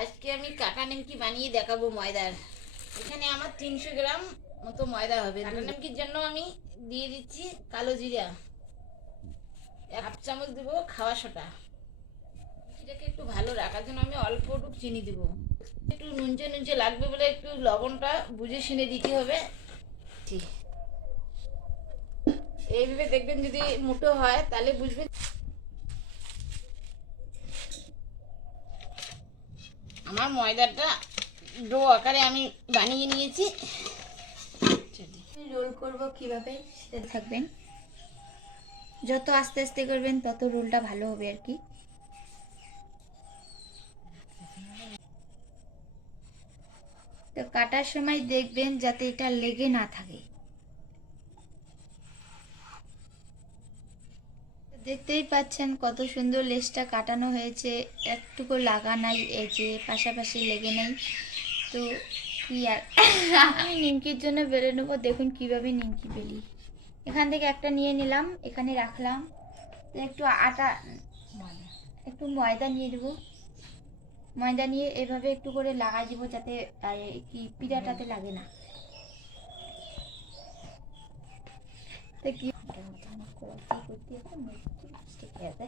আজকে আমি কাটা নিমকি বানিয়ে দেখাবো ময়দার। এখানে আমার 300 গ্রাম মতো ময়দা হবে। কাটা নিমকির জন্য আমি দিয়ে দিচ্ছি কালো জিরা, 1 চামচ দেবো খাওয়া সোডা। এটাকে একটু ভালো রাখার জন্য আমি অল্প একটু চিনি দেবো। একটু নুনচে নুনচে লাগবে বলে একটু লবণটা বুঝে শুনে দিতে হবে। ঠিক এইভাবে দেখবেন, যদি মুঠো হয় তাহলে বুঝবেন। আমার ময়দাটা ডো আকারে আমি বানিয়ে নিয়েছি। রোল করব কিভাবে সেটা থাকবেন। যত আস্তে আস্তে করবেন তত রোলটা ভালো হবে আর কি। তো কাটার সময় দেখবেন যাতে এটা লেগে না থাকে। দেখতেই পাচ্ছেন কত সুন্দর লেসটা কাটানো হয়েছে, একটুকু লাগা নাই, এই যে পাশাপাশি লেগে নেই। তো কি আর আমি নিমকির জন্য বেলে নেবো। দেখুন কিভাবে নিমকি বেলি। এখান থেকে একটা নিয়ে নিলাম, এখানে রাখলাম। একটু আটা, একটু ময়দা নিয়ে দেবো। ময়দা নিয়ে এভাবে একটু করে লাগাই দিব যাতে কি পিঠাটাতে লাগে না। তো কি করতে